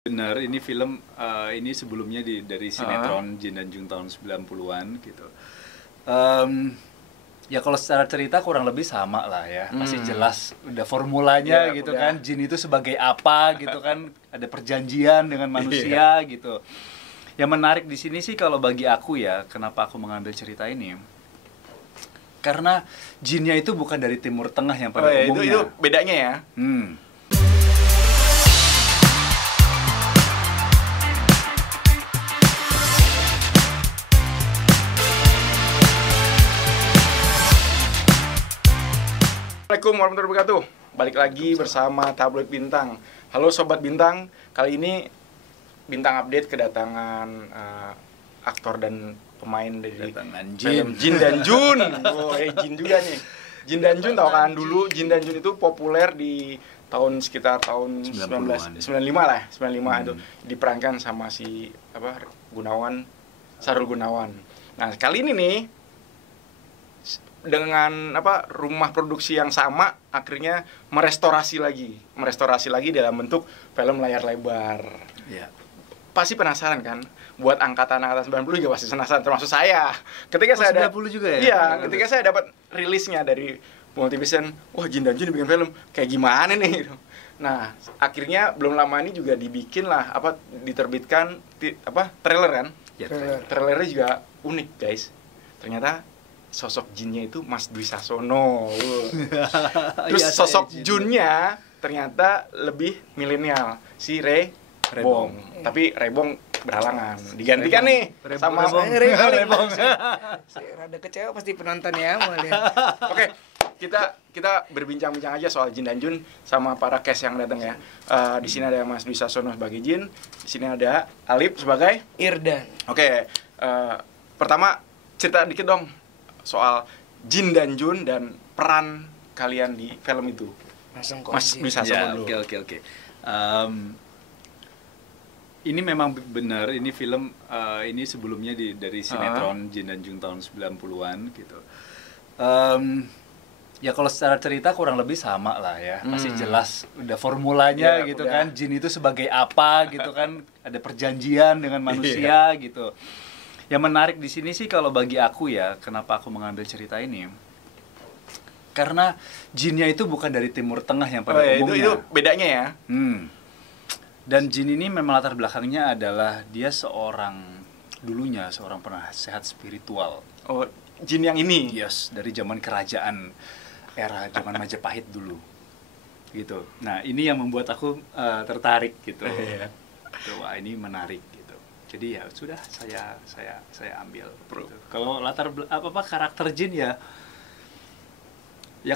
Benar, ini film ini sebelumnya dari sinetron Jin dan Jun tahun 90-an gitu. Ya kalau secara cerita kurang lebih sama lah ya. Masih jelas udah formulanya Ya, gitu udah. kan. Jin itu sebagai apa gitu kan. Ada perjanjian dengan manusia gitu. Yang menarik di sini sih kalau bagi aku ya, kenapa aku mengambil cerita ini? Karena jinnya itu bukan dari Timur Tengah yang pada umumnya. Itu bedanya ya. Assalamualaikum warahmatullahi wabarakatuh. Balik lagi bersama Tabloid Bintang. Halo Sobat Bintang, kali ini Bintang update kedatangan aktor dan pemain dari Kedatangan film Jin dan Jun. Jin juga nih. Jin dan Jun tahu kan dulu Jin dan Jun itu populer di sekitar tahun 1995 lah, 95 itu diperankan sama si Sahrul Gunawan. Nah, kali ini nih dengan rumah produksi yang sama akhirnya merestorasi lagi dalam bentuk film layar lebar. Ya. Pasti penasaran kan? Buat angkatan 90 juga pasti penasaran, termasuk saya. Ketika saya ada 90 juga ya? Iya, ketika saya dapat rilisnya dari Multivision, wah Jin dan Jun dibikin film, kayak gimana nih? Nah, akhirnya belum lama ini juga dibikin lah, diterbitkan trailer kan? Ya, Trailernya juga unik guys. Ternyata sosok Jinnya itu Mas Dwi Sasono. Terus Iya, sosok Jin. Junnya ternyata lebih milenial, si Rebong. Tapi Rebong berhalangan. Digantikan nih sama Rebong. Saya rada kecewa pasti penonton ya mau lihat. Oke, kita berbincang-bincang aja soal Jin dan Jun sama para cast yang datang ya. Di sini ada Mas Dwi Sasono sebagai Jin, di sini ada Alip sebagai Irdan. Oke, pertama cerita dikit dong soal Jin dan Jun dan peran kalian di film itu. Langsung Mas Jin. bisa Ya, dulu. oke. Ini memang benar, ini film ini sebelumnya dari sinetron Jin dan Jun tahun 90-an gitu. Ya kalau secara cerita kurang lebih sama lah ya. Masih jelas udah formulanya Ya, gitu udah. kan. Jin itu sebagai apa gitu kan. Ada perjanjian dengan manusia gitu. Yang menarik di sini sih kalau bagi aku ya, kenapa aku mengambil cerita ini? Karena jinnya itu bukan dari Timur Tengah yang pada umumnya. Itu bedanya ya. Dan Jin ini memang latar belakangnya adalah dia dulunya seorang penasehat spiritual. Oh, Jin yang ini. Yes, dari zaman kerajaan zaman Majapahit dulu. Gitu. Nah, ini yang membuat aku tertarik gitu. Iya. Wah, ini menarik gitu. Jadi ya sudah saya ambil. Gitu. Kalau karakter Jin ya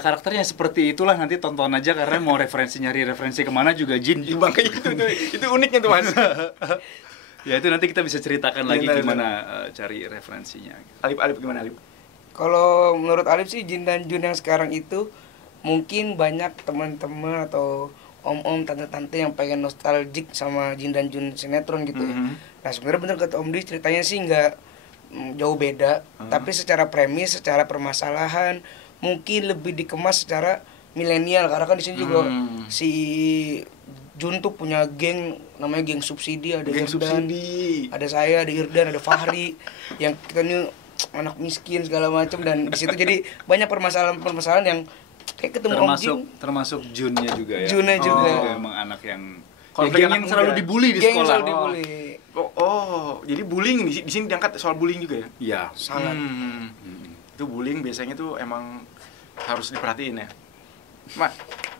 karakternya seperti itulah, nanti tonton aja karena mau nyari referensi kemana juga Jin. Makanya itu uniknya tuh Mas. Ya itu nanti kita bisa ceritakan lagi Iya, gimana cari referensinya. Alip gimana Alip? Kalau menurut Alif sih Jin dan Jun yang sekarang itu mungkin banyak teman-teman atau om-om, tante-tante yang pengen nostalgic sama Jin dan Jun sinetron gitu. Nah sebenarnya bener kata Om Dwi, ceritanya sih nggak jauh beda, tapi secara premis, secara permasalahan mungkin lebih dikemas secara milenial, karena kan di sini juga si Jun tuh punya geng namanya geng subsidi, ada Geng Irdan, subsidi. ada saya, ada Irdan, ada Fahri yang kita nih anak miskin segala macam, dan di situ jadi banyak permasalahan yang kayak ketemu Om Jin. Termasuk Junnya juga ya. Junnya juga. Emang anak yang Konflik geng yang anak selalu muda. dibully di Geng sekolah. selalu dibully. Jadi bullying di sini diangkat soal bullying juga ya? Iya. Sangat. Itu bullying biasanya tuh emang harus diperhatiin ya.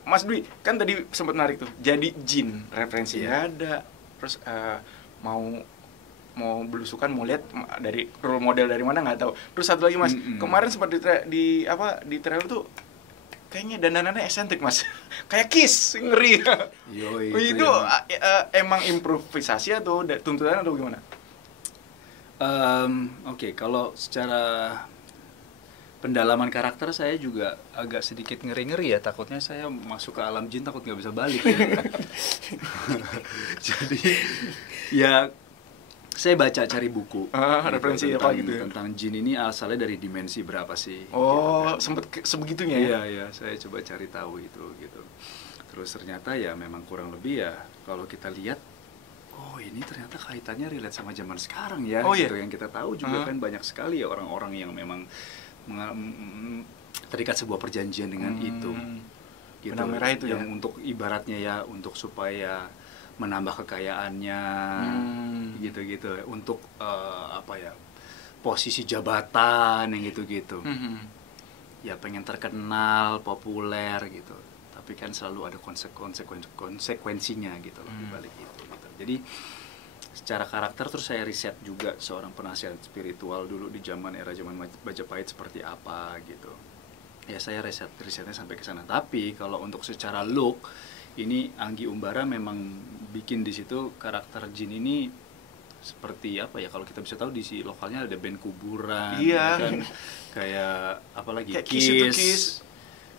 Mas Dwi, kan tadi sempat menarik tuh. Jadi Jin referensinya ada. Terus mau belusukan, mau lihat dari role model dari mana nggak tahu. Terus satu lagi Mas, kemarin sempat di trailer tuh kayaknya dandanannya esentrik Mas. Kayak Kiss, ngeri. Yoi, itu emang improvisasi atau tuntutan atau gimana? Oke, kalau secara pendalaman karakter saya juga agak sedikit ngeri-ngeri ya, takutnya saya masuk ke alam jin takut nggak bisa balik ya. Jadi ya saya baca cari buku referensi tentang, apa gitu ya? tentang jin ini asalnya dari dimensi berapa sih. Oh, sempet sebegitunya ya? Iya, saya coba cari tahu itu gitu. Terus ternyata ya memang kurang lebih ya kalau kita lihat oh ini ternyata kaitannya relate sama zaman sekarang ya, Oh, iya? gitu. Yang kita tahu juga kan banyak sekali ya orang-orang yang memang terikat sebuah perjanjian dengan itu, gitu. Benang merah itu yang ya? untuk ibaratnya ya untuk supaya menambah kekayaannya, gitu-gitu, untuk apa ya, posisi jabatan yang gitu-gitu. Ya pengen terkenal, populer gitu. Tapi kan selalu ada konsekuensinya gitu loh di balik itu gitu. Jadi secara karakter terus saya riset juga seorang penasihat spiritual dulu di zaman Majapahit seperti apa gitu. Ya saya risetnya sampai ke sana. Tapi kalau untuk secara look ini Anggi Umbara memang bikin di situ karakter Jin ini seperti apa ya, kalau kita bisa tahu di lokalnya ada band kuburan, Iya. ya kan, kayak apalagi Kayak Kiss itu, Kiss. Kiss,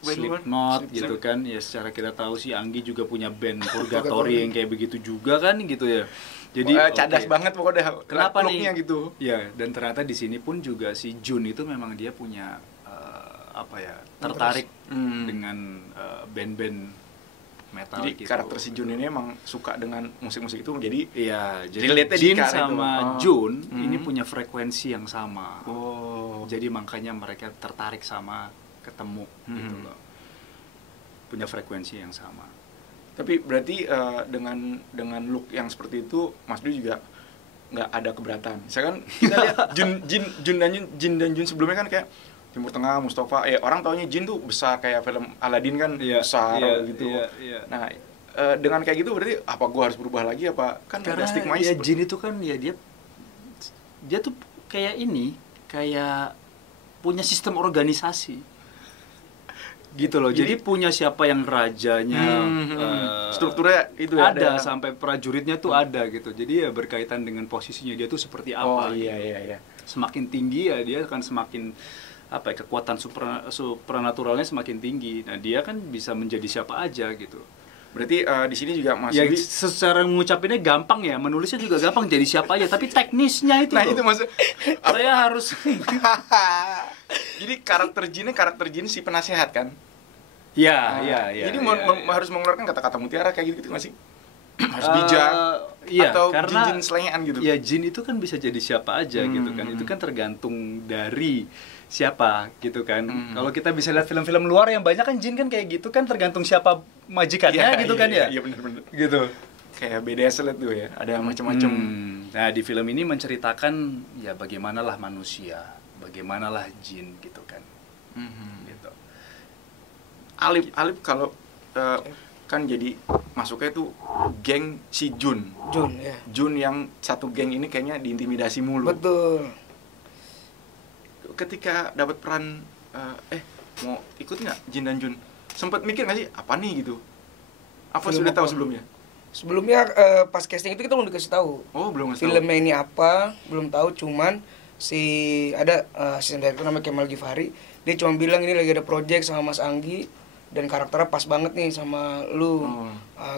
Slipknot Slip- gitu kan. Ya secara kita tahu sih Anggi juga punya band Purgatory yang kayak begitu juga kan gitu ya. Jadi Cadas oke. banget pokoknya. Kenapa looknya nih? gitu. Ya, dan ternyata di sini pun juga si Jun itu memang dia punya apa ya, tertarik dengan band-band metal Jadi gitu. karakter si Jun ini emang suka dengan musik-musik itu, jadi Iya, jadi relate-nya di Jin karakter sama itu. Jun ini punya frekuensi yang sama. oh. Jadi makanya mereka tertarik sama ketemu gitu loh. Punya frekuensi yang sama. Tapi berarti dengan look yang seperti itu Mas Dwi juga nggak ada keberatan. Misalkan kita lihat Jin dan Jun sebelumnya kan kayak Timur Tengah, Mustafa, orang taunya Jin tuh besar kayak film Aladdin kan, besar gitu. Iya. Nah, dengan kayak gitu berarti apa gua harus berubah lagi apa? Kan Karena ada stigma ya Jin itu kan ya dia tuh kayak kayak punya sistem organisasi gitu loh. Jadi punya siapa yang rajanya, strukturnya itu ya, ada sampai prajuritnya tuh ada gitu. Jadi ya berkaitan dengan posisinya dia tuh seperti apa. Oh iya. Semakin tinggi ya dia akan semakin apa ya, kekuatan supranaturalnya semakin tinggi. Nah dia kan bisa menjadi siapa aja gitu. Berarti di sini juga Mas Ya Dwi. secara mengucapinnya gampang ya, menulisnya juga gampang, jadi siapa aja. Tapi teknisnya itu Nah loh. itu maksud. Saya harus Jadi karakter Jin si penasehat kan? ya. Jadi ya. harus mengeluarkan kata-kata mutiara kayak gitu nggak sih? Harus bijak. Iya, atau karena jin selengean gitu. ya jin itu kan bisa jadi siapa aja gitu kan. Itu kan tergantung dari siapa gitu kan. Kalau kita bisa lihat film-film luar yang banyak kan jin kan kayak gitu kan, tergantung siapa majikannya gitu kan ya. Iya benar-benar. Gitu. Kayak BDSM tuh ya, ada macam-macam. Nah, di film ini menceritakan ya bagaimanalah manusia, bagaimanalah jin gitu kan. Gitu. Alip kalau kan jadi masuknya tuh geng si Jun. Jun ya. Jun yang satu geng ini kayaknya diintimidasi mulu. Betul. Ketika dapat peran mau ikut nggak Jin dan Jun, sempat mikir nggak sih apa nih gitu? Apa Film sudah tahu apa? sebelumnya? Sebelumnya pas casting itu kita belum dikasih tahu. Oh belum ngasih tahu. Filmnya ini apa, belum tahu, cuman ada asisten director namanya Kemal Gifari, dia cuma bilang ini lagi ada project sama Mas Anggi dan karakternya pas banget nih sama lu.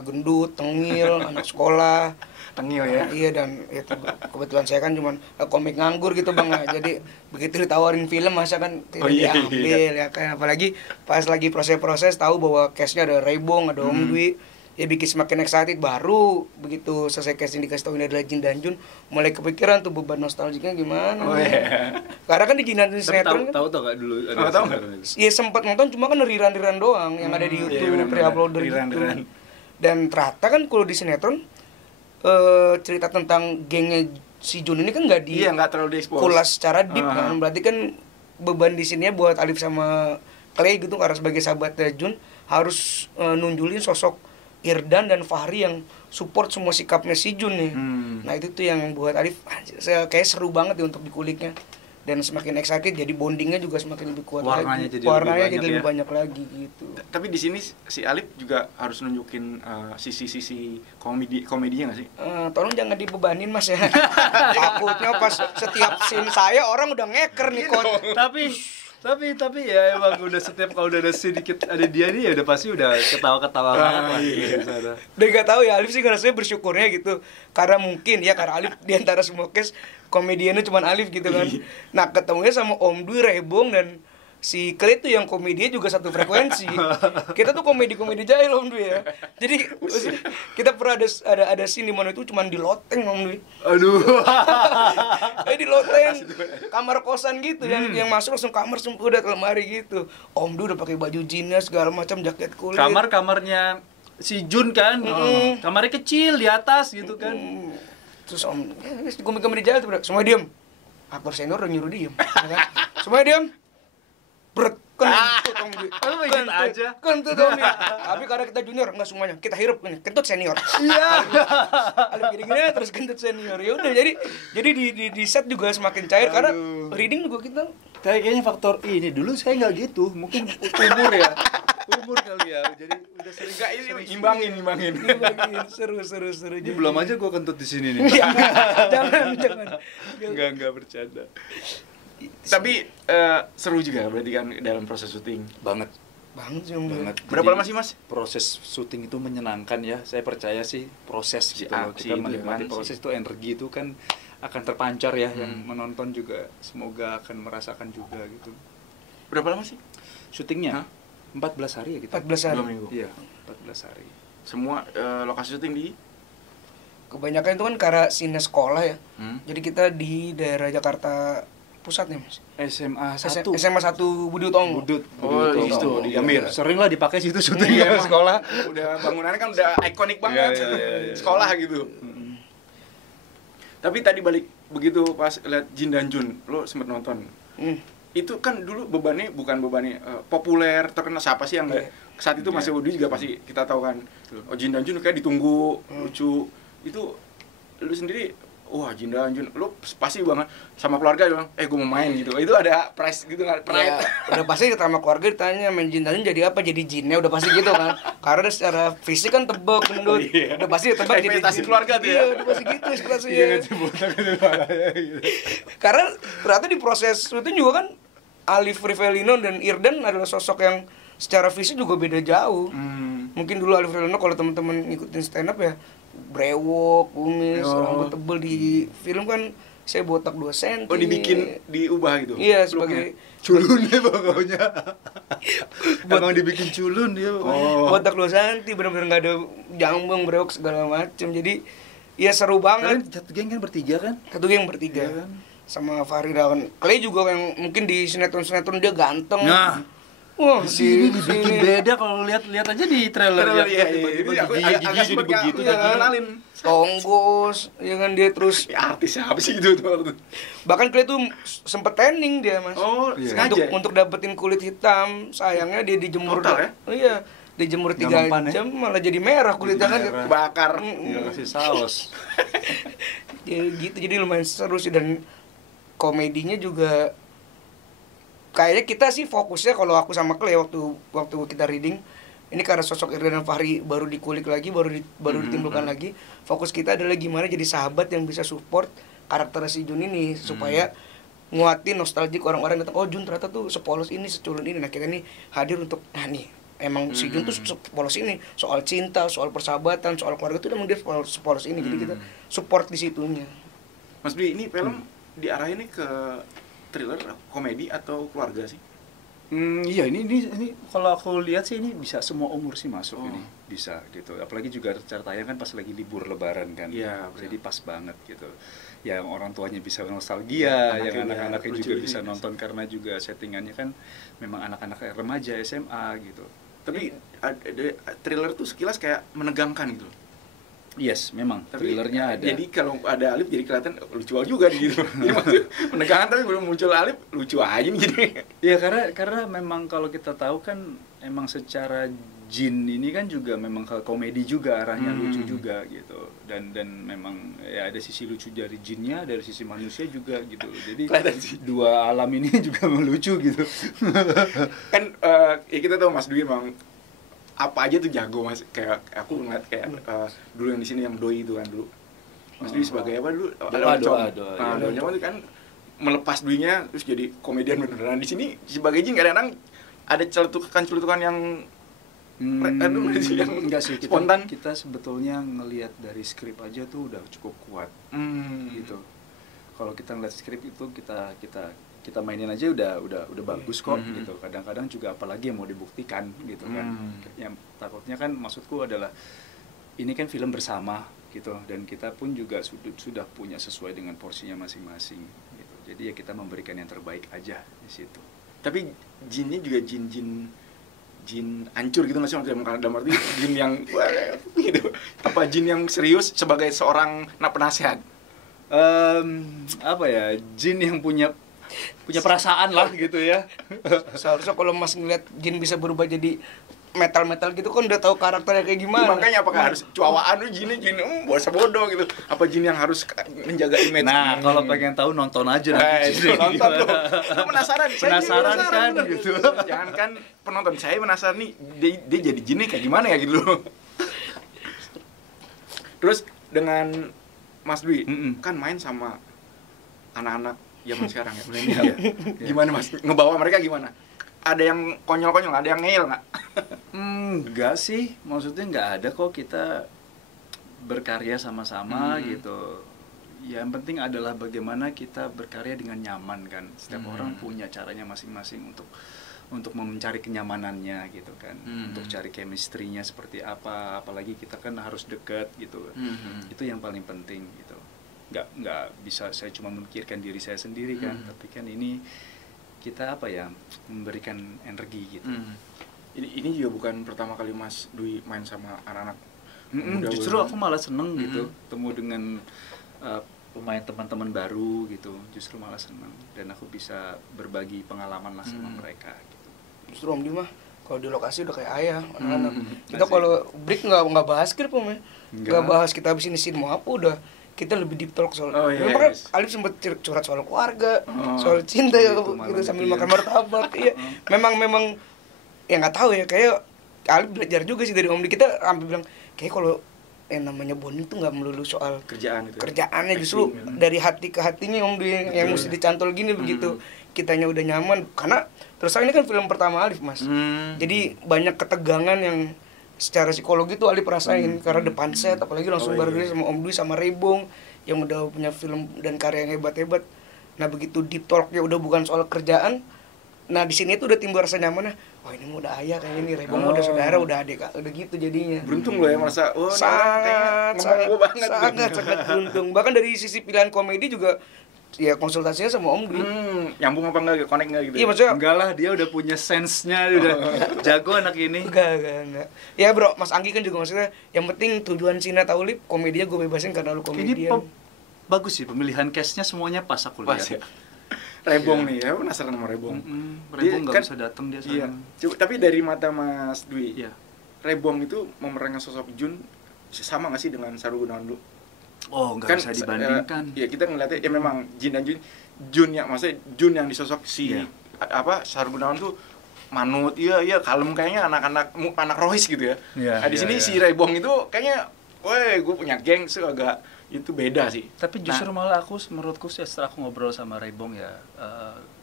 Gendut, tengil, anak sekolah. Tengil ya. Iya, dan itu kebetulan saya kan cuman komik nganggur gitu Bang. Nah, jadi begitu ditawarin film masa kan tidak diambil ya kan, apalagi pas lagi proses-proses tahu bahwa cast-nya ada Rebong, ada Om Dwi. Ya bikin semakin excited. Baru begitu selesai casting dikasih tahu ini adalah Jin dan Jun, mulai kepikiran tuh beban nostalgiknya gimana. Karena kan di Jin dan Jun Tapi sinetron kan tahu gak dulu ada tahu sinetron itu? iya sempat nonton, cuma kan rerun doang yang ada di YouTube, pre-uploader gitu. Dan ternyata kan kalau di sinetron cerita tentang gengnya si Jun ini kan nggak terlalu diekspos. kulas secara deep kan. Berarti kan beban di sini buat Alif sama Clay gitu, karena sebagai sahabatnya Jun harus nunjulin sosok Irdan dan Fahri yang support semua sikapnya si Jun nih. Nah itu tuh yang buat Alif kayak seru banget ya untuk dikuliknya. Dan semakin excited, jadi bondingnya juga semakin lebih kuat Warnanya lagi. jadi Warnanya lebih jadi banyak lebih banyak lagi gitu. Tapi di sini si Alip juga harus nunjukin sisi-sisi komedinya nggak sih? Tolong jangan dibebanin Mas ya. Takutnya pas setiap scene saya orang udah ngeker nih kok. Tapi ya emang udah setiap kalau udah ada sedikit ada dia nih ya udah pasti udah ketawa-ketawa banget lah di sana. Dan gak tahu ya, Alif sih rasanya bersyukurnya gitu. Karena mungkin ya, karena Alif diantara semua case komediannya cuma Alif gitu kan. Nah ketemunya sama Om Dwi, Rebong dan si Clay tuh yang komedinya juga satu frekuensi. Kita tuh komedi-komedi jahil Om Dwi ya. Jadi kita pernah ada scene di mana itu cuman di loteng Om Dwi. Aduh. Di loteng kamar kosan gitu yang masuk langsung kamar udah ke lemari gitu. Om Dwi udah pakai baju jeans segala macam, jaket kulit. Kamarnya si Jun kan. Kamarnya kecil di atas gitu kan. Terus Om komedi jahil tuh, semua diam. Aktor senior udah nyuruh diem, ya kan? Semua diem. Berat, kentut Om Dwi. Begitu aja. Kentut Om Dwi. Tapi karena kita junior, enggak semuanya. Kita hirup ini, kentut senior. Iya. Alif gini-gini terus kentut senior. Ya udah jadi di set juga semakin cair karena reading juga kita Kayaknya faktor ini dulu saya nggak gitu, mungkin umur ya. Umur kali ya. Jadi udah sering Enggak, ini imbangin. seru. Ini belum aja gua kentut di sini nih. Jangan. Enggak bercanda. Tapi seru juga berarti kan dalam proses syuting. Banget sih Om Dwi. banget. Berapa Jadi, lama sih, Mas? Proses syuting itu menyenangkan ya. Saya percaya sih proses gitu loh. aksi Kita itu menikmati gimana proses sih? itu energi itu kan akan terpancar ya, yang menonton juga semoga akan merasakan juga gitu. Berapa lama sih? Syutingnya Hah? 14 hari ya kita. 14 hari. 2 minggu. Iya, 14 hari. Semua lokasi syuting di Kebanyakan itu kan karena scene sekolah ya. Hmm. Jadi kita di daerah Jakarta Pusat nih Mas. SMA 1. SMA 1 Budi Utomo. Budut. Oh, di situ, di Gambir. Sering lah dipakai situ syuting Iya, ya emang. sekolah. Udah bangunannya kan udah ikonik banget. Iya. Sekolah gitu. Tapi tadi balik begitu pas lihat Jin dan Jun, lo sempet nonton. Itu kan dulu bebannya bukan populer, terkenal, siapa sih yang nggak saat itu masih Udi juga pasti kita tahu kan. Oh, Jin dan Jun kayak ditunggu, lucu. Itu lu sendiri, wah Jin dan Jun, lu pasti banget sama keluarga bilang, gue mau main gitu. Itu ada press gitu kan, pride. Ya, udah pasti sama keluarga ditanya main Jin dan Jun jadi apa? Jadi jinnya udah pasti gitu kan. Karena secara fisik kan tebak gendut. Iya. Udah pasti tebak jadi Ekspektasi jin. keluarga tuh ya. Iya, udah pasti gitu ekspektasinya. Karena ternyata di proses itu juga kan Alif Rivelino dan Irdan adalah sosok yang secara fisik juga beda jauh. Mungkin dulu Alif Rivelino kalau teman-teman ngikutin stand up ya brewok, kumis, rambut tebel. Di film kan saya botak 2 cm. Oh, diubah gitu. Iya, sebagai Culun deh pokoknya. Emang dibikin culun dia. botak 2 cm, benar-benar nggak ada jambang, brewok segala macam. Jadi ya seru Kalian banget. satu geng kan bertiga kan? Satu geng bertiga. Iya kan? Sama Farida. Clay juga yang mungkin di sinetron-sinetron dia ganteng. Nah, wah, di sini dibikin beda kalau lihat aja di trailer ya. Tiba-tiba gigi jadi begitu ya, kenalin. Tonggos, ya kan dia terus. Ya, artis siapa sih gitu tuh? Bahkan Clay tuh sempet tanning dia Mas. Oh, Iya. sengaja. Untuk dapetin kulit hitam, sayangnya dia dijemur. Total ya? Oh iya, dijemur 3 Nggak mempan ya? jam malah jadi merah kulitnya kan. Merah. Bakar. Ya kasih saus. Ya gitu, jadi lumayan seru sih, dan komedinya juga kayaknya kita sih fokusnya kalau aku sama Clay waktu kita reading ini karena sosok Irdan dan Fahri baru dikulik lagi, baru ditimbulkan lagi. Fokus kita adalah gimana jadi sahabat yang bisa support karakter si Jun ini supaya nguatin nostalgia orang-orang datang, oh Jun ternyata tuh sepolos ini, seculun ini. Nah, kita nih hadir untuk nih emang si Jun tuh sepolos ini, soal cinta, soal persahabatan, soal keluarga tuh emang dia sepolos ini. Jadi kita support di situnya. Mas Bri, ini film diarahin nih ke thriller, komedi atau keluarga sih? Iya, ini kalau aku lihat sih ini bisa semua umur sih masuk ini. Bisa gitu. Apalagi juga cara tayang kan pas lagi libur lebaran kan. Iya, jadi pas banget gitu. Yang orang tuanya bisa nostalgia, yang anak-anaknya juga bisa nonton karena juga settingannya kan memang anak-anak remaja SMA gitu. Tapi thriller tuh sekilas kayak menegangkan gitu. Yes, memang thrillernya ada. Jadi kalau ada Alif jadi kelihatan lucu juga gitu. Jadi maksudnya menegangkan tapi belum muncul Alif, lucu aja nih jadi. Iya, karena memang kalau kita tahu kan emang secara Jin ini kan juga memang ke komedi juga, arahnya lucu juga gitu. Dan memang ya ada sisi lucu dari jinnya, dari sisi manusia juga gitu. Jadi dua alam ini juga lucu gitu. Kan ya kita tahu Mas Dwi emang apa aja tuh jago Mas, kayak aku ngeliat kayak dulu yang di sini yang doi itu kan dulu. Mas Dwi sebagai apa dulu? Doa. Doanya itu kan melepas duinya terus jadi komedian beneran. Di sini sebagai jin kadang-kadang ada celutukan yang yang enggak sih, spontan. Kita sebetulnya ngelihat dari skrip aja tuh udah cukup kuat gitu. Kalau kita ngeliat skrip itu kita kita mainin aja udah bagus kok gitu. Kadang-kadang juga apalagi yang mau dibuktikan gitu kan. Yang takutnya kan maksudku adalah ini kan film bersama gitu, dan kita pun juga sudah punya sesuai dengan porsinya masing-masing gitu. Jadi ya kita memberikan yang terbaik aja di situ. Tapi jinnya juga jin hancur gitu nggak sih, dalam arti jin yang gitu, apa jin yang serius sebagai seorang penasehat? Apa ya, jin yang punya perasaan lah gitu ya. Seharusnya kalau Mas ngeliat jin bisa berubah jadi metal gitu kan udah tahu karakternya kayak gimana. Ya, makanya apakah harus cuawaan jin bahasa bodoh gitu? Apa jin yang harus menjaga image? Nah, kalau pengen tahu nonton aja nanti. Nonton lu. Lu penasaran kan gitu. Jangan kan penonton, saya penasaran nih dia jadi jinnya kayak gimana ya gitu loh. Terus dengan Mas Dwi kan main sama anak-anak zaman sekarang ya, milenial ya. Gimana Mas? Ngebawa mereka gimana? Ada yang konyol-konyol, ada yang ngeyel nggak? Enggak sih, maksudnya nggak ada kok, kita berkarya sama-sama gitu. Yang penting adalah bagaimana kita berkarya dengan nyaman kan. Setiap orang punya caranya masing-masing untuk mencari kenyamanannya gitu kan. Untuk cari chemistry-nya seperti apa, apalagi kita kan harus deket gitu. Itu yang paling penting gitu. Nggak bisa saya cuma memikirkan diri saya sendiri kan, tapi kan ini kita memberikan energi gitu. Ini juga bukan pertama kali Mas Dwi main sama anak-anak. Justru aku malah seneng gitu temu dengan pemain teman-teman baru gitu. Justru malah seneng, dan aku bisa berbagi pengalaman lah sama mereka gitu. Justru Om Di mah kalau di lokasi udah kayak ayah anak-anak. Kita kalau break nggak bahas skrip Om ya. Nggak bahas kita habis ini scene mau apa, udah kita lebih deep talk soal. Memang Alif sempat curhat soal keluarga, soal cinta ya gitu sambil makan martabak. Iya. Memang ya nggak tahu ya, kayak Alif belajar juga sih dari Om Di. Kita sampai bilang kayak kalau yang namanya bonding tuh nggak melulu soal kerjaan gitu. Kerjaannya justru dari hati ke hatinya Om Di yang mesti dicantol gini begitu. Kitanya udah nyaman karena terus ini kan film pertama Alif Mas. Jadi banyak ketegangan yang secara psikologi tuh Alif rasain karena depan set, apalagi langsung bareng sama Om Dwi sama Rebong yang udah punya film dan karya yang hebat-hebat. Nah begitu deep talknya udah bukan soal kerjaan, nah di sini tuh udah timbul rasa nyaman. Oh ini mah udah ayah kayaknya nih, Rebong udah saudara, udah adik, udah gitu jadinya. Beruntung lo ya merasa, sangat beruntung. Bahkan dari sisi pilihan komedi juga ya konsultasinya sama Om Dwi. Nyambung apa enggak, connect enggak gitu? Iya maksudnya enggak lah, dia udah punya sense-nya, udah jago anak ini. Enggak. Ya bro, Mas Anggi kan juga maksudnya yang penting tujuan Sina Taulip komedinya gue bebasin karena lu komedian. Ini bagus sih, pemilihan cast-nya semuanya pas aku lihat. Pas ya. Rebong nih, ya penasaran sama Rebong. Rebong nggak bisa datang dia sana. Iya. Tapi dari mata Mas Dwi, Rebong itu memerankan sosok Jun sama nggak sih dengan Sahrul Gunawan dulu? Oh, nggak bisa dibandingkan. Ya kita ngeliatnya ya memang Jin dan Jun yang maksudnya Jun yang disosok si Sahrul Gunawan tuh manut, iya kalem kayaknya anak rohis gitu ya. Di sini si Rebong itu kayaknya, gue punya geng sih agak itu beda sih. Tapi justru malah menurutku sih setelah aku ngobrol sama Rebong ya,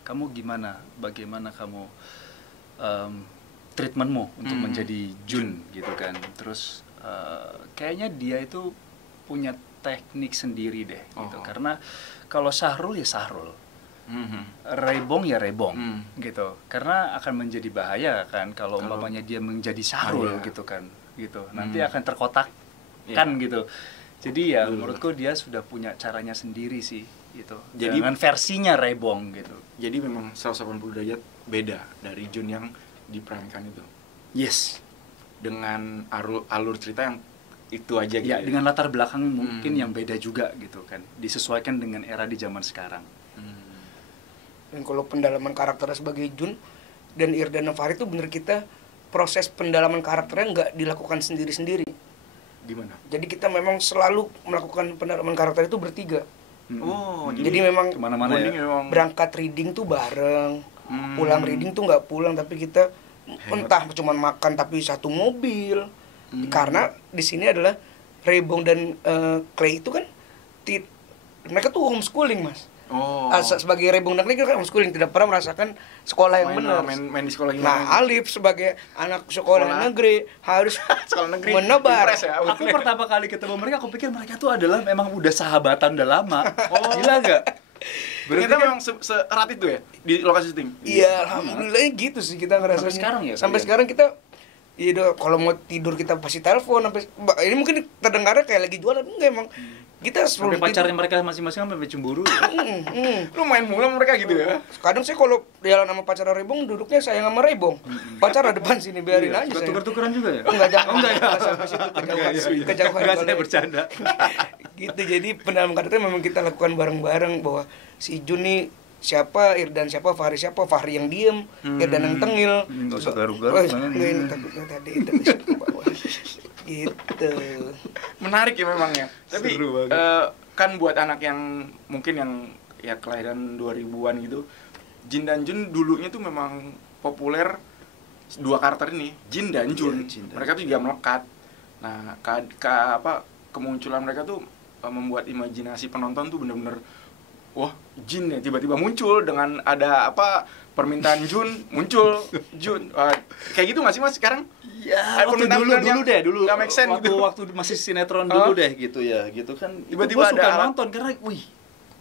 kamu bagaimana kamu treatmentmu untuk menjadi Jun gitu kan. Terus kayaknya dia itu punya teknik sendiri deh gitu. Karena kalau Sahrul ya Sahrul, Rebong ya Rebong gitu. Karena akan menjadi bahaya kan kalau umpamanya dia menjadi Sahrul gitu kan gitu. Nanti akan terkotak kan gitu. Jadi ya menurutku dia sudah punya caranya sendiri sih gitu. Jadi dengan versinya Rebong gitu. Jadi memang 180 derajat beda dari Jun yang diperankan itu. Yes. Dengan alur cerita yang itu aja gitu. Ya, dengan latar belakang mungkin yang beda juga gitu kan. Disesuaikan dengan era di zaman sekarang. Dan kalau pendalaman karakternya sebagai Jun dan Irdan Nafari itu bener kita proses pendalaman karakternya nggak dilakukan sendiri-sendiri. Gimana? Jadi kita memang selalu melakukan pendalaman karakter itu bertiga. Jadi memang kemana-mana ya. Berangkat reading tuh bareng, pulang reading tuh nggak pulang tapi kita entah cuma makan tapi satu mobil. Karena di sini adalah Rebong dan Clay itu kan mereka tuh homeschooling Mas. Sebagai Rebong dan Clay kan homeschooling, tidak pernah merasakan sekolah yang benar. Main di sekolah Nah Alif sebagai anak sekolah negeri harus sekolah negeri menebar. Ya, aku pertama kali ketemu mereka, aku pikir mereka tuh adalah memang udah sahabatan udah lama. Gila nggak? Ternyata memang seerat itu ya di lokasi syuting. Iya, alhamdulillah gitu sih kita ngerasanya. Sampai sekarang ya, Sampai kalian? sekarang kita iya udah, kalau mau tidur kita pasti telepon sampai ini mungkin terdengarnya kayak lagi jualan, enggak emang. Kita Sampai sebelum pacarnya tidur- mereka masing-masing sampai cemburu ya. Lu main mula sama mereka gitu ya. Kadang saya kalau jalan sama pacar Rebong duduknya saya sama Rebong. Pacar ada depan sini biarin aja Suka saya. tuker-tukeran juga ya? Enggak jangan. Oh, enggak ya? Enggak sampai situ kejauhan. Kejauhan. Enggak, saya kalau- bercanda. Gitu, jadi pendampingan itu memang kita lakukan bareng-bareng bahwa si Jun nih siapa, Irdan siapa, Fahri siapa, Fahri yang diem, Irdan yang tengil. Nggak usah garuk-garuk, Oh, jangan. enggak, ini takutnya tadi itu bisa ke bawah. Gitu. Menarik ya memang ya. Tapi Seru banget. kan buat anak yang mungkin yang ya kelahiran 2000-an gitu, Jin dan Jun dulunya tuh memang populer dua karakter ini, Jin dan Jun. Iya, Jin dan Mereka tuh juga melekat. Nah, kemunculan mereka tuh membuat imajinasi penonton tuh bener-bener wah, Jin ya tiba-tiba muncul dengan ada permintaan Jun muncul Jun. Kayak gitu nggak sih Mas sekarang? Ya, Ada waktu permintaan dulu nggak make sense waktu gitu. waktu masih sinetron dulu deh gitu ya, gitu kan. Tiba-tiba Gua suka ada alat- nonton karena wih,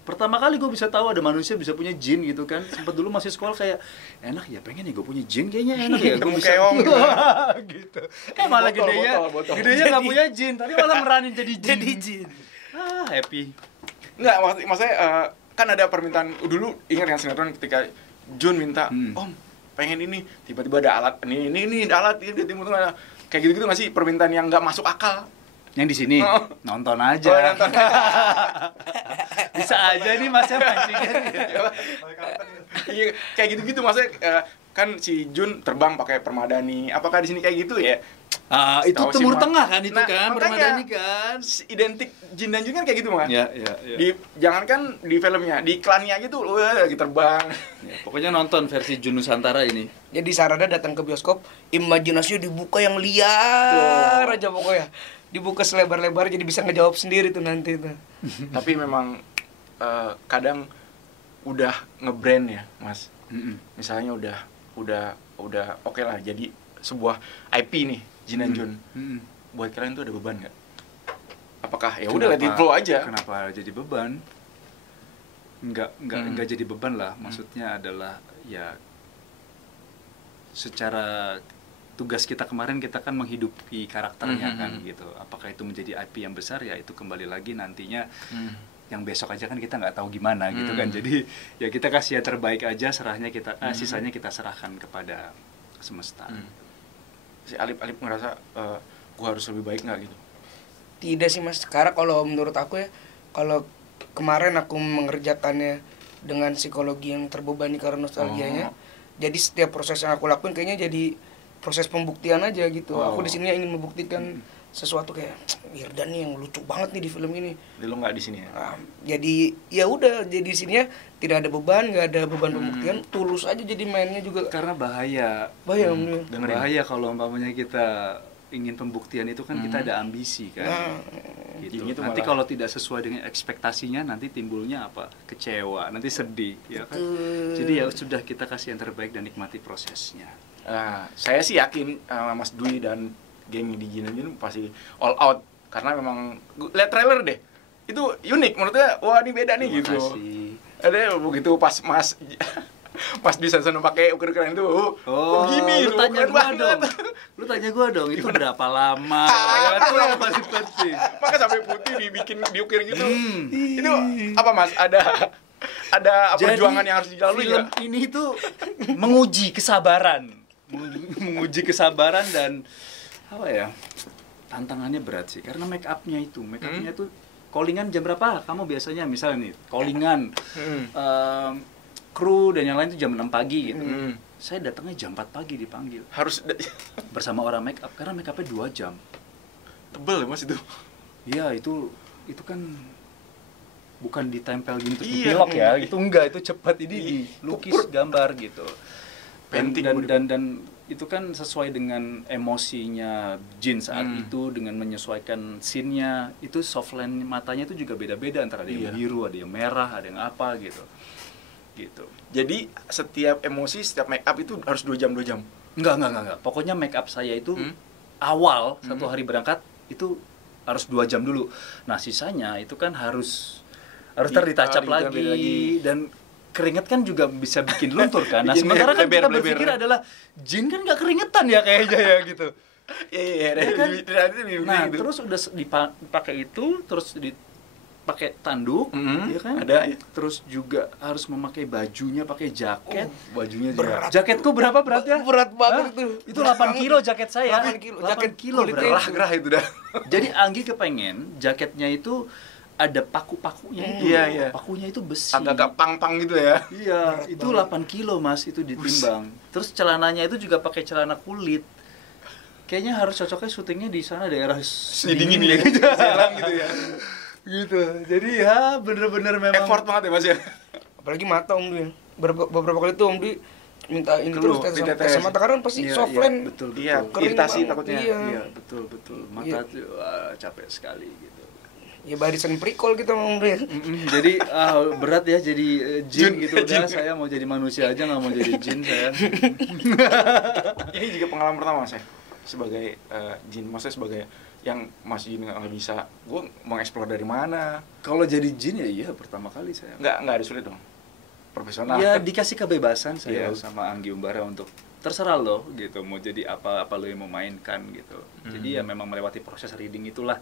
pertama kali gue bisa tahu ada manusia bisa punya jin gitu kan. Sempat dulu masih sekolah kayak enak ya, pengen ya gue punya jin, kayaknya enak ya gue Ketemu bisa keong gitu. gitu. Malah Botol, gedenya botol. gedenya nggak punya jin, tapi malah meranin jadi jin. Jadi Jin. Happy. Nggak, maksudnya kan ada permintaan dulu, ingat kan sinetron ketika Jun minta, Om pengen ini, tiba-tiba ada alat, ini alat, ini timur tengah, kayak gitu-gitu nggak sih permintaan yang nggak masuk akal? Yang di sini Oh. nonton aja. Oh, nonton. Bisa aja nih masnya pancingan. Iya, kayak gitu-gitu maksudnya kan si Jun terbang pakai permadani, apakah di sini kayak gitu ya? Itu Setahu si Timur Mas. Tengah kan itu Nah, kan, makanya, permadani kan. Identik Jin dan Jun kan kayak gitu mah. Ya. Jangankan di filmnya, di iklannya gitu, wah lagi terbang. Ya, pokoknya nonton versi Jun Nusantara ini. Jadi Sarada datang ke bioskop, imajinasinya dibuka yang liar aja pokoknya. Dibuka selebar-lebar jadi bisa ngejawab sendiri tuh nanti tuh. Tapi memang kadang udah nge-brand ya, Mas. Misalnya udah oke lah jadi sebuah IP nih, Jin dan Jun. Buat kalian tuh ada beban nggak? Apakah ya udah let it flow aja? Kenapa jadi beban? Enggak jadi beban lah. Maksudnya adalah ya secara tugas kita kemarin kita kan menghidupi karakternya kan gitu. Apakah itu menjadi IP yang besar ya itu kembali lagi nantinya yang besok aja kan kita nggak tahu gimana gitu kan. Jadi ya kita kasih yang terbaik aja, serahnya kita sisanya kita serahkan kepada semesta. Si Alip ngerasa gua harus lebih baik nggak gitu? Tidak sih Mas, karena kalau menurut aku ya, kalau kemarin aku mengerjakannya dengan psikologi yang terbebani karena nostalgianya, jadi setiap proses yang aku lakuin kayaknya jadi proses pembuktian aja gitu. Aku di sini ingin membuktikan sesuatu kayak Irdan nih yang lucu banget nih di film ini. Jadi lo nggak di sini ya? Nah, jadi ya udah, jadi di sininya tidak ada beban, nggak ada beban pembuktian, tulus aja jadi mainnya juga. Karena bahaya. Bayang dengerin. Bahaya kalau umpamanya kita ingin pembuktian itu kan kita ada ambisi kan. Nah, Gitu. Ini tuh Nanti malah- kalau tidak sesuai dengan ekspektasinya nanti timbulnya apa? Kecewa, nanti sedih, ya kan. Jadi ya sudah kita kasih yang terbaik dan nikmati prosesnya. Saya sih yakin Mas Dwi dan geng di Jin dan Jun pasti all out karena memang lihat trailer deh. Itu unik menurutnya, wah ini beda nih Terima gitu. kasih. Ada begitu pas Mas Dwi sana pakai ukur-ukuran itu, kok gini lu tuh, tanya keren gua banget. dong. Lu tanya gua dong, itu berapa lama? Itu yang paling penting. Maka sampai putih diukir gitu. Itu apa Mas? Ada Jadi, perjuangan yang harus dilalui film nggak? ini tuh menguji kesabaran. Menguji kesabaran dan apa ya? Tantangannya berat sih karena make up-nya itu tuh callingan jam berapa? Kamu biasanya misalnya nih, callingan kru dan yang lain itu jam 6 pagi gitu. Saya datangnya jam 4 pagi dipanggil Harus bersama orang make up karena make up-nya 2 jam. tebel ya Mas itu. Iya, itu kan bukan ditempel gini terus Iya. dipilok ya. Itu enggak, itu cepat ini dilukis gambar gitu. Painting Dan itu kan sesuai dengan emosinya Jin saat itu, dengan menyesuaikan scene-nya. Itu softline matanya itu juga beda-beda, antara ada yang biru, ada yang merah, ada yang apa gitu. Jadi setiap emosi, setiap make up itu harus 2 jam. Enggak. Pokoknya make up saya itu awal satu hari berangkat itu harus 2 jam dulu. Nah, sisanya itu kan harus harus ntar ditacap lagi. Dan keringet kan juga bisa bikin luntur kan. Nah sementara kan kita berpikir adalah jin kan nggak keringetan ya kayaknya ya gitu. Iya kan? Nah gitu. terus udah dipakai itu, terus dipakai tanduk, ya kan? Ada. Terus juga harus memakai bajunya, pakai jaket. Bajunya Berat. juga. Jaketku berapa beratnya? Berat banget itu. Itu 8 kilo jaket saya. 8 kilo. 8 Jaket kilo kulitnya berat. gerah itu dah. Jadi Anggi kepengen jaketnya itu ada paku-pakunya itu. Iya. Pakunya itu besi. Agak-agak pang-pang gitu ya. Iya, itu 8 kilo Mas, itu ditimbang. Terus celananya itu juga pakai celana kulit. Kayaknya harus cocoknya syutingnya di sana daerah Dingin ya gitu. Selang gitu ya. Gitu. Jadi ya bener-bener memang Effort banget ya Mas ya. Apalagi mata Om Dwi. Beberapa kali tuh Om Dwi minta ini Keluh, terus ditetes. tes mata karena pasti softline. betul. Iya, Kering iritasi banget, takutnya. iya. Iya, betul. Mata tuh capek sekali gitu. Ya barisan prikol kita Om Dwi. Jadi berat ya jadi jin gitu. Jin. Udah saya mau jadi manusia aja, nggak mau jadi jin saya. Ini juga pengalaman pertama Mas ya. Sebagai jin, maksudnya sebagai yang Mas Jin nggak bisa, gue mau explore dari mana? Kalau jadi jin ya iya pertama kali saya. Nggak ada sulit dong. Profesional. Ya dikasih kebebasan saya Iya. sama Anggi Umbara untuk terserah lo gitu mau jadi apa lo yang mau mainkan gitu. Jadi ya memang melewati proses reading itulah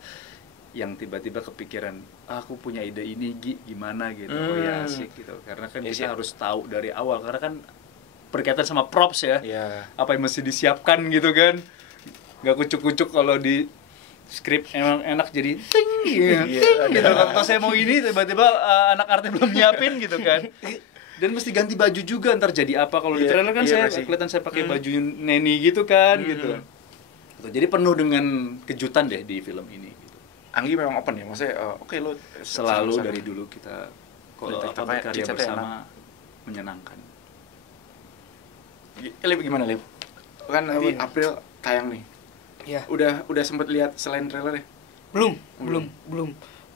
yang tiba-tiba kepikiran aku punya ide ini gimana gitu. Oh ya asik gitu. Karena kan Ya, kita harus tahu dari awal karena kan berkaitan sama props ya. Iya. Apa yang mesti disiapkan gitu kan. Nggak kucuk-kucuk kalau di skrip emang enak jadi ting gitu. Kalau saya mau ini tiba-tiba anak arti belum nyiapin gitu kan. Dan mesti ganti baju juga ntar jadi apa kalau di Iya, trailer kan iya, saya pasti. kelihatan saya pakai baju neni gitu kan gitu. Jadi penuh dengan kejutan deh di film ini gitu. Anggi memang open ya, maksudnya oke lo Selalu sama-sama. dari dulu kita kalau Kita berkarya kita bersama menyenangkan. Lip gimana Lip? Kan nanti April tayang nih. Ya. Udah sempet lihat selain trailer ya?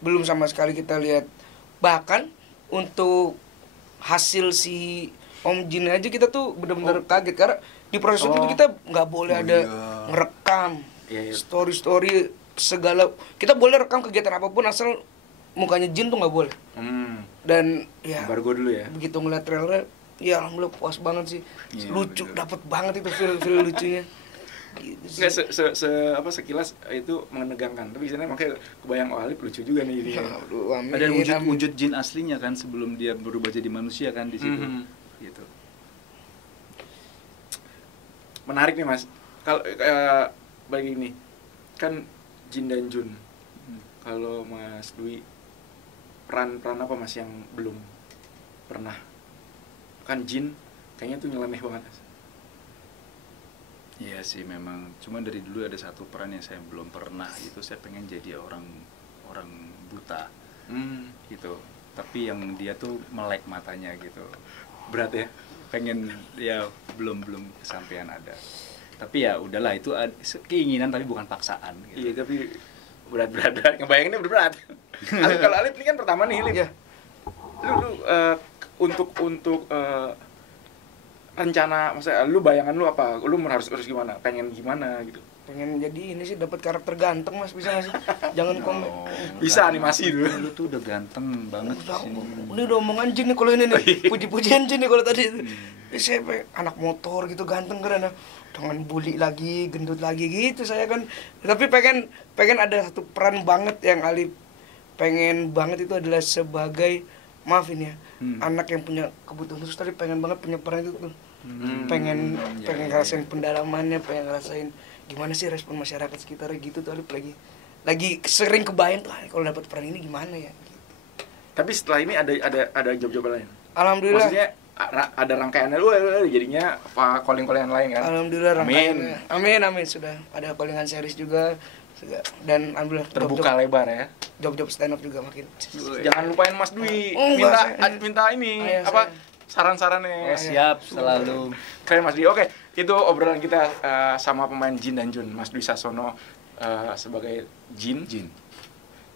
Belum sama sekali kita lihat. Bahkan untuk hasil si Om Jin aja kita tuh benar-benar kaget karena di proses itu kita nggak boleh ada ngerekam Iya. story segala. Kita boleh rekam kegiatan apapun asal mukanya Jin tuh nggak boleh. Dan ya Embargo dulu ya. begitu ngeliat trailer, ya alhamdulillah puas banget sih. Iya, Lucu, betul. dapet banget itu feel lucunya. Gitu sih. Nggak sekilas itu menegangkan, tapi sebenarnya makanya kebayang Alip lucu juga nih dia. Aduh, amin, Ada amin. wujud jin aslinya kan sebelum dia berubah jadi manusia kan di situ. Gitu. Menarik nih Mas. Kalau bagi ini kan Jin dan Jun. Kalau Mas Dwi peran apa Mas yang belum pernah? Kan Jin kayaknya tuh nyeleneh banget Mas. Iya sih memang. Cuma dari dulu ada satu peran yang saya belum pernah gitu. Saya pengen jadi orang buta gitu. Tapi yang dia tuh melek matanya gitu. Berat ya. Pengen ya belum kesampaian ada. Tapi ya udahlah itu keinginan tapi bukan paksaan gitu. Iya tapi berat. Ngebayanginnya berat. Alip kalau Alip ini kan pertama nih Alip. Iya. Lu untuk rencana, maksudnya lu bayangan lu apa? Lu harus gimana? Pengen gimana gitu? Pengen jadi ini sih dapat karakter ganteng Mas, bisa nggak sih? Jangan komen. Bisa animasi dulu. Lu tuh udah ganteng banget kesini. Ini udah omongan Jin nih kalau ini nih. Puji-pujian Jin nih kalau tadi. Saya anak motor gitu ganteng keren. Dengan bully lagi, gendut lagi gitu saya kan. Tapi pengen ada satu peran banget yang Ali pengen banget itu adalah sebagai maafin ya. Anak yang punya kebutuhan khusus tadi pengen banget punya peran itu tuh. Pengen ngerasain pendalamannya, pengen ngerasain gimana sih respon masyarakat sekitarnya gitu tuh Alip lagi sering kebayang tuh kalau dapat peran ini gimana ya gitu. Tapi setelah ini ada job-job lain. Alhamdulillah. Maksudnya ada rangkaiannya lu jadinya apa calling-callingan lain kan? Alhamdulillah rangkaiannya. Amin sudah ada callingan series juga dan alhamdulillah Terbuka lebar ya. job stand up juga makin. Jangan lupain Mas Dwi. Oh, minta ini Ayo, apa saran-sarannya. Oh, siap selalu. Keren Mas Dwi. Oke, itu obrolan kita sama pemain Jin dan Jun, Mas Dwi Sasono sebagai Jin.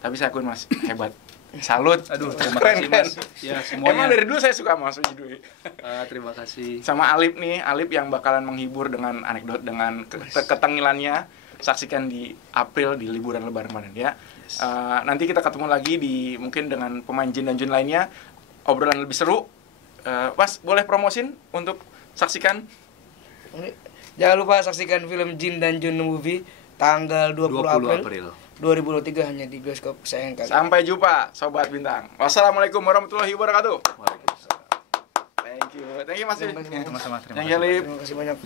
Tapi saya akui Mas hebat. Salut. Aduh, terima Keren, kasih Mas. keren. Ya, semuanya. Emang dari dulu saya suka Mas Dwi. Terima kasih. Sama Alip nih, Alip yang bakalan menghibur dengan anekdot dengan ketengilannya. Saksikan di April di liburan lebaran kemarin ya. Nanti kita ketemu lagi di mungkin dengan pemain Jin dan Jun lainnya, obrolan lebih seru. Mas, boleh promosin untuk saksikan? Jangan lupa saksikan film Jin dan Jun Movie tanggal 20 April 2023 hanya di bioskop kesayangan kalian. Sampai jumpa Sobat Bintang. Wassalamualaikum warahmatullahi wabarakatuh. Waalaikumsalam. Thank you Mas. Sama-sama, terima Terima kasih. Terima kasih banyak.